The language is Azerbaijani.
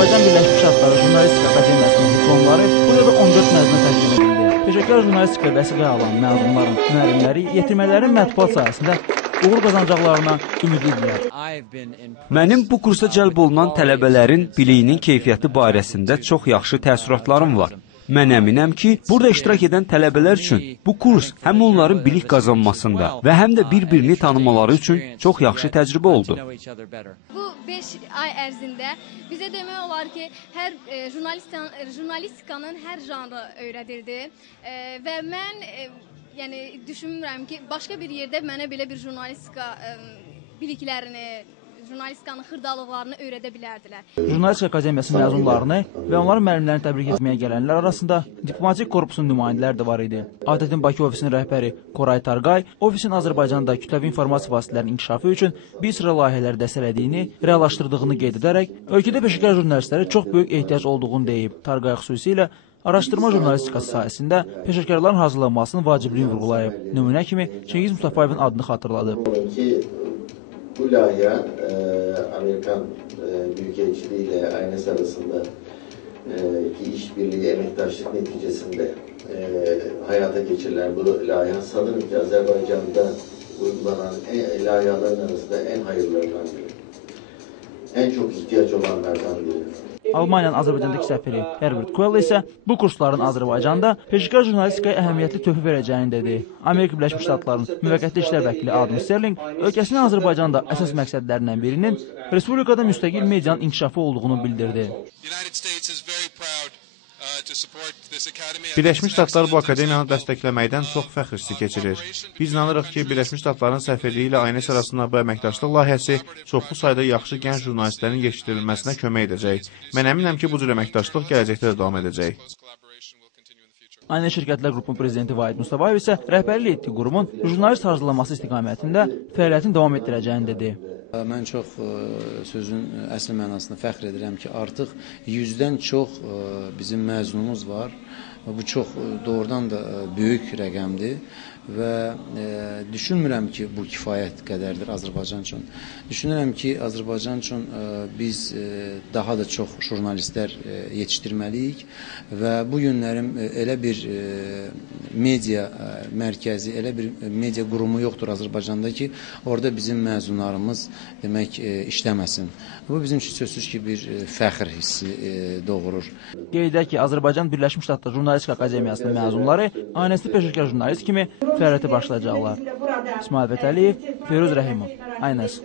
Azərbaycan Birləşmiş Ştatları Jurnalistika Akademiyasının diplomları bu yılda 14 məzuna təqdim edildi. Peşəkar jurnalistika vəsiqə alan məzunların, müəllimləri yetirmələrin mətbuat sayəsində uğur qazanacaqlarına ümidlidirlər. Mənim bu kursa cəlb olunan tələbələrin biliyinin keyfiyyəti barəsində çox yaxşı təəssüratlarım var. Mən əminəm ki, burada iştirak edən tələbələr üçün bu kurs həm onların bilik qazanmasında və həm də bir-birini tanımaları üçün çox yaxşı təcrübə oldu. Bu 5 ay ərzində bizə demək olar ki, hər jurnalistikanın hər janrı öyrədildi və mən düşünmürəm ki, başqa bir yerdə mənə belə bir jurnalistika biliklərini, jurnalistikanın xırdalıqlarını öyrədə bilərdilər. Jurnalistika Akademiyası məzunlarını və onların müəllimlərini təbrik etməyə gələnlər arasında diplomatik korpusun nümayəndələri də var idi. ATƏT-in Bakı ofisinin rəhbəri Koray Tarqay, ofisin Azərbaycanda kütləvi informasiya vasitələrinin inkişafı üçün bir sıra layihələri dəstəklədiyini, reallaşdırdığını qeyd edərək, ölkədə peşəkar jurnalistlərə çox böyük ehtiyac olduğunu deyib. Tarqay xüsusilə araşdırma jurnalistikası sayəsində peşəkarların hazırlanmasının vacibliyini vurğulayıb. Nümunə kimi Çingiz Mustafayevin adını xatırladı. Bu layihə Amerikan Büyükelçiliği ile ANS arasında işbirliği, emektaşlık neticesinde hayata geçirilen bu layihə sanırım ki Azerbaycan'da uygulanan layihələrin arasında en hayırlarından biri. En çok ihtiyaç olanlardan biri. Almaniyanın Azərbaycandakı səfiri Herbert Quell isə bu kursların Azərbaycanda peşəkar jurnalistikaya əhəmiyyətli töhfə verəcəyini dedi. Amerika Birləşmiş Ştatlarının müvəqqəti işlər vəkili Adam Sterling ölkəsinin Azərbaycanda əsas məqsədlərindən birinin respublikada müstəqil medianın inkişafı olduğunu bildirdi. Birləşmiş Ştatlar bu akademiyanı dəstəkləməkdən çox fəxr hissi keçirir. Biz inanırıq ki, Birləşmiş Ştatların səfirliyi ilə ANS arasında bu əməkdaşlıq layihəsi çoxlu sayda yaxşı gənc jurnalistlərin yetişdirilməsinə kömək edəcək. Mən əminəm ki, bu cür əməkdaşlıq gələcəkdə də davam edəcək. ANS Şirkətlər Qrupunun prezidenti Vahid Mustafayev isə rəhbərlik etdiyi qurumun jurnalist hazırlanması istiqamətində fəaliyyətini davam etdirəcəyini dedi. Mən çox sözün əsl mənasında fəxr edirəm ki, artıq 100-dən çox bizim məzunumuz var. Bu çox doğrudan da böyük rəqəmdir və düşünmürəm ki, bu kifayət qədərdir Azərbaycan üçün. Düşünürəm ki, Azərbaycan üçün biz daha da çox jurnalistlər yetişdirməliyik və bu günlərim elə bir media mərkəzi, elə bir media qurumu yoxdur Azərbaycanda ki, orada bizim məzunlarımız demək işləməsin. Bu bizim üçün sözsüz ki, bir fəxr hissi doğurur. Qeyd edək ki, Azərbaycan Birləşmiş Ştatlar Jurnalistika Akademiyasının məzunları ANS-li peşəkar jurnalist kimi fəaliyyətə başlayacaqlar. İsmail Vətəliyev, Firuz Rəhimov, ANS.